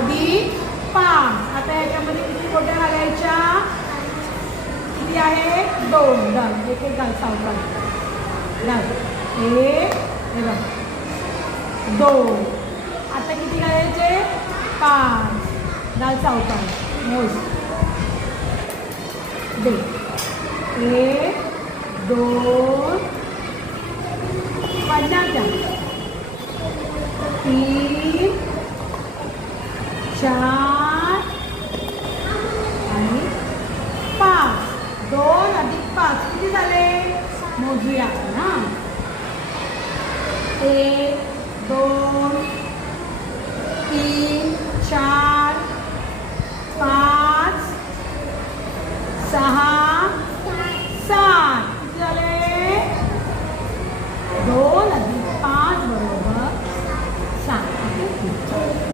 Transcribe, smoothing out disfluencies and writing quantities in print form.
अधिक 5. आता याच्यामध्ये किती बोट्या घालायच्या? किती आहे? 2. घाल, एक एक घाल, सावकाश घाल. 1 हे बघ 2. आता किती घालायचे? 5. घाल सावकाश, मोज दे. 1 2 पन्नाच्या 3 4 आणि 5. 2 अधिक 5 किती झाले? मोजूया ना. 1 2 3